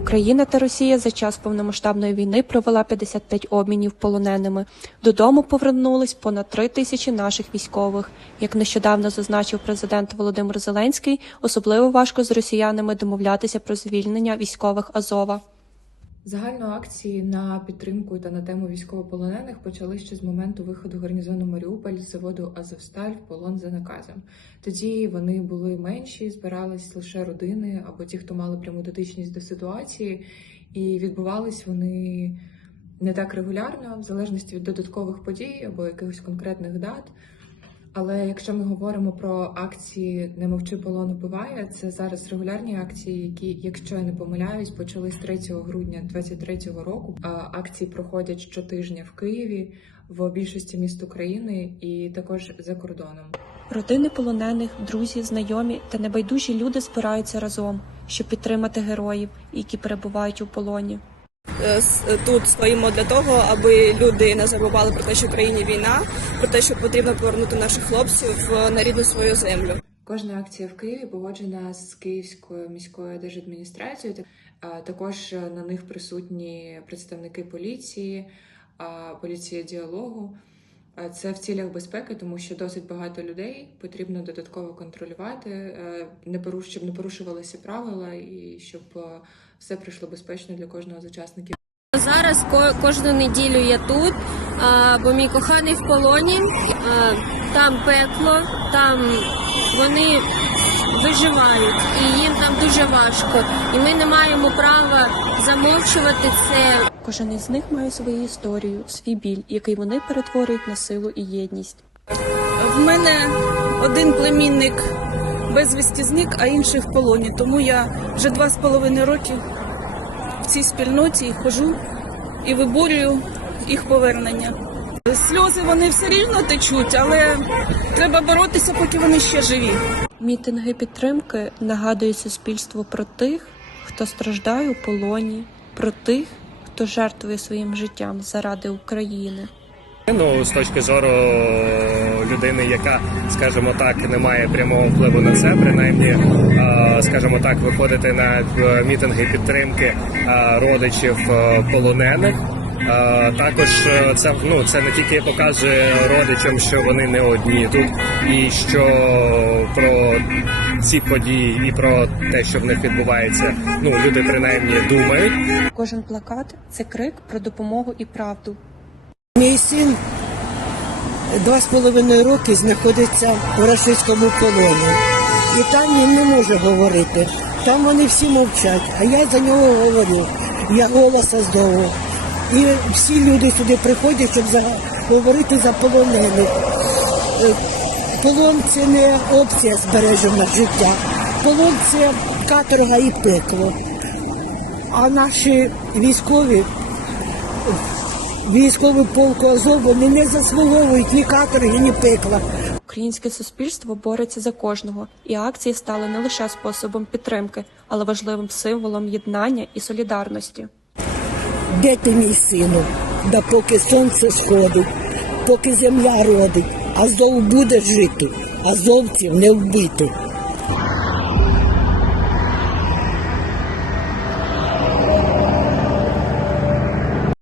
Україна та Росія за час повномасштабної війни провела 55 обмінів полоненими. Додому повернулись понад три тисячі наших військових. Як нещодавно зазначив президент Володимир Зеленський, особливо важко з росіянами домовлятися про звільнення військових Азова. Загально акції на підтримку та на тему військовополонених почали ще з моменту виходу гарнізону Маріуполь з заводу Азовсталь в полон за наказом. Тоді вони були менші, збирались лише родини або ті, хто мали пряму дотичність до ситуації, і відбувались вони не так регулярно, в залежності від додаткових подій або якихось конкретних дат. Але якщо ми говоримо про акції Не мовчи полон убиває, це зараз регулярні акції, які, якщо я не помиляюсь, почали з 3 грудня 2023 року. Акції проходять щотижня в Києві, в більшості міст України і також за кордоном. Родини полонених, друзі, знайомі та небайдужі люди збираються разом, щоб підтримати героїв, які перебувають у полоні. Е, с- тут стоїмо для того, аби люди не забували про те, що в країні війна, про те, що потрібно повернути наших хлопців е, на рідну свою землю. Кожна акція в Києві погоджена з Київською міською держадміністрацією. Також на них присутні представники поліції, поліція діалогу. А Це в цілях безпеки, тому що досить багато людей потрібно додатково контролювати, е, не щоб не порушувалися правила і щоб е, все пройшло безпечно для кожного з учасників. Зараз кожну неділю я тут, бо мій коханий в полоні. Там пекло, там вони виживають, і їм там дуже важко. І ми не маємо права замовчувати це. Кожен із них має свою історію, свій біль, який вони перетворюють на силу і єдність. В мене один племінник безвісті зник, а інший в полоні. Тому я вже два з половиною роки в цій спільноті хожу і виборюю їх повернення. Сльози вони все рівно течуть, але треба боротися, поки вони ще живі. Мітинги підтримки нагадують суспільству про тих, хто страждає у полоні, про тих, хто жертвує своїм життям заради України. Ну, з точки зору людини, яка, скажімо так, не має прямого впливу на це, принаймні, е, скажімо так, виходити на е, мітинги підтримки е, родичів е, полонених. Також е, це ну це не тільки показує родичам, що вони не одні тут, і що про ці події і про те, що в них відбувається, ну люди принаймні думають. Кожен плакат це крик про допомогу і правду. Мій син два з половиною роки знаходиться у рашистському полоні. І там він не може говорити. Там вони всі мовчать, а я за нього говорю. Я голоса здову. І всі люди сюди приходять, щоб говорити за полонених. Е, Полон це не опція збереження життя. Полон це каторга і пекло. А наші військові військовий полк Азов, вони не заслуговують ні каторги, ні пекла. Українське суспільство бореться за кожного, і акції стали не лише способом підтримки, але важливим символом єднання і солідарності. Де ти, мій сину? Да поки сонце сходить, поки земля родить, Азов буде жити, азовців не вбити.